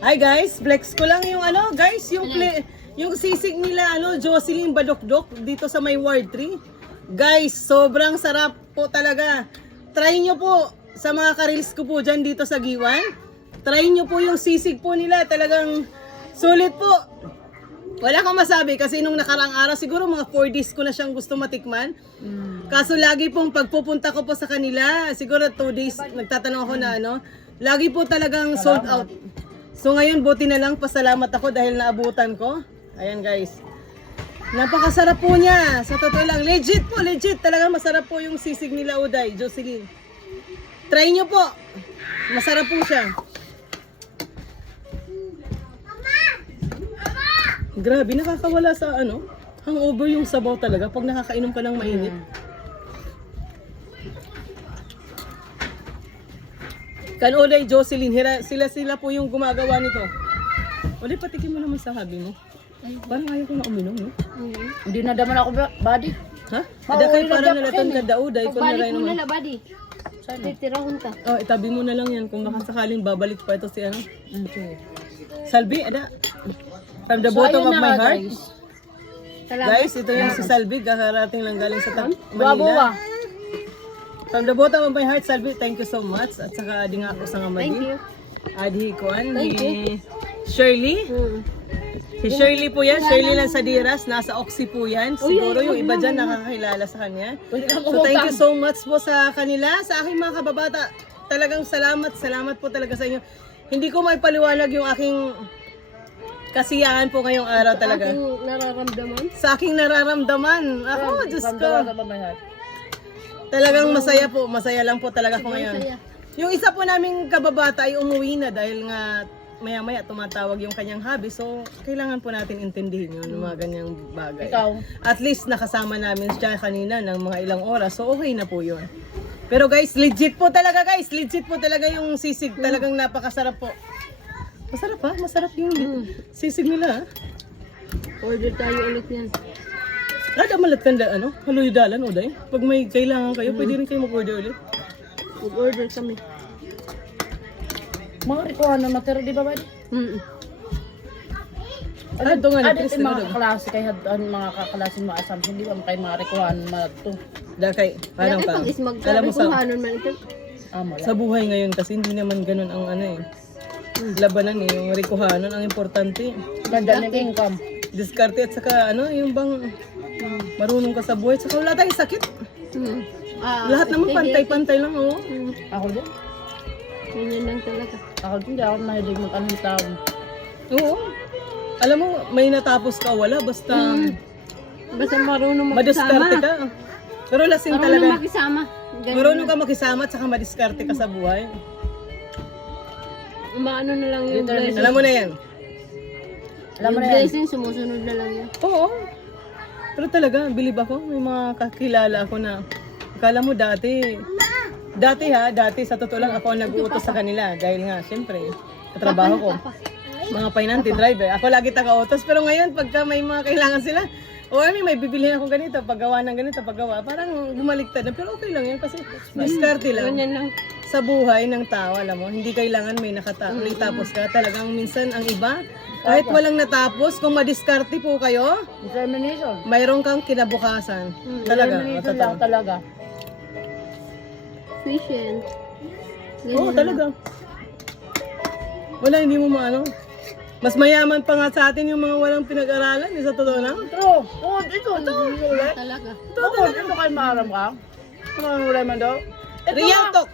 Hi guys, flex ko lang yung ano, guys, yung sisig nila Jocelyn Badokdok dito sa may Ward 3. Guys, sobrang sarap po talaga. Try nyo po sa mga ka-reels ko po dyan dito sa Giwan. Try nyo po yung sisig po nila, talagang sulit po. Wala kang masabi kasi nung nakarang araw siguro mga 4 days ko na siyang gusto matikman. Kaso lagi pong pagpupunta ko po sa kanila, siguro 2 days nagtatanong ako na lagi po talagang sold out. So ngayon buti na lang pasalamat ako dahil naabutan ko. Ayan guys. Napakasarap po niya. Sa totoo lang, legit po, legit. Talagang masarap po yung sisig nila Uday, Jocelyn. Try nyo po. Masarap po siya. Grabe, nakakawala sa hangover yung sabaw talaga pag nakakainom ka ng mainit. Kan Uday, Jocelyn, sila po yung gumagawa nito. Uday, patikin mo naman sa habi mo. Parang ayaw ko na uminom, no? Hindi na daman ako body. Ha? Ada kayo parang nalatan ka daw, Uday. Balik mo na body. Sa titirahon ta. Oh, itabi mo na lang yan kung baka sakaling babalik pa ito si Salvi, ada. From the bottom of my heart. Guys, ito yung si Salvi, kakarating lang galing sa Manila. From the bottom of my heart, Salvi, thank you so much. At saka adi nga ako sa ngamadi. Thank you. Adi Kuan, ni Shirley. Si Shirley po yan, Shirley Lanzadiras, nasa Oxy po yan. Siguro yung iba dyan nakakakilala sa kanya. So thank you so much po sa kanila, sa aking mga kababata. Talagang salamat po talaga sa inyo. Hindi ko may paliwanag yung aking kasiyahan po ngayong araw talaga. Sa aking nararamdaman. Sa aking nararamdaman. Ako, Diyos ko. Talagang masaya lang po talaga ko ngayon. Yung isa po naming kababata ay umuwi na dahil nga maya-maya tumatawag yung kanyang hobby. So, kailangan po natin intindihin yun, mga ganyang bagay. At least nakasama namin siya kanina ng mga ilang oras. So, okay na po yun. Pero guys, legit po talaga guys. Legit po talaga yung sisig. Talagang napakasarap po. Masarap ha? Masarap yung sisig nila ha? Order tayo ulit yan. Ada malat kanda haluy dalan Uday. Pag may kailangan kayo, pwede rin kayo mag-order ulit. Mag-order kami. Mga rikuhan na matero, di ba ba? Ano ito nga ni Adit Chris yung na mga kaklase, kaya mga kaklase mo assumption, di ba kayo mga rikuhan mato. Dakay, parang pa. Alam mo sa man ito. Sa buhay ngayon kasi hindi naman ganun ang labanan yung rikuhanon ang importante. Ganda ng income. Diskarte at saka yung bang marunong ka sa buhay. Saka wala tayong sakit. Lahat naman pantay-pantay lang Ako din. Ganyan lang talaga. Ako din, di ako mahilig mag-anong tao. Oo. Alam mo, may natapos ka wala. Basta Marunong madiskarte ka. Pero lasing talaga. Marunong makisama. Marunong ka makisama at saka madiskarte ka sa buhay. Maano na lang yung blessing. Alam mo na yan. Alam mo Yung na yan. blessing, sumusunod na lang yan. Oo. Pero talaga, believe ako, may mga kakilala ako na akala mo dati sa totoo lang ako ang nag-uutos sa kanila dahil nga, siyempre, katrabaho ko. Mga painante driver. Ako lagi taga-utos. Pero ngayon, pagka may mga kailangan sila, may bibilihin akong ganito, paggawa ng ganito, paggawa. Parang bumaliktad na. Pero okay lang yan kasi diskarte lang. Ganyan lang. Sa buhay ng tao, alam mo, hindi kailangan may natapos ka. Talagang minsan ang iba, kahit walang natapos, kung madiskarte po kayo, Determination. mayroon kang kinabukasan. Talaga. Determination lang talaga. Patient. Oo, talaga. Wala, hindi mo maano. Mas mayaman pa nga sa atin yung mga walang pinag-aralan, sa totoo lang. True. Oo, ito ulit. Talaga. Oo, ito kayo maaram ka. Ano wala man daw? Real talk.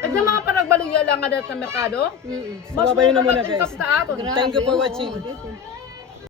Ito mga panagbaligya lang nga dito sa merkado. Sababayin na muna, Mas guys. sa ato. Thank you for watching. Oo, dito.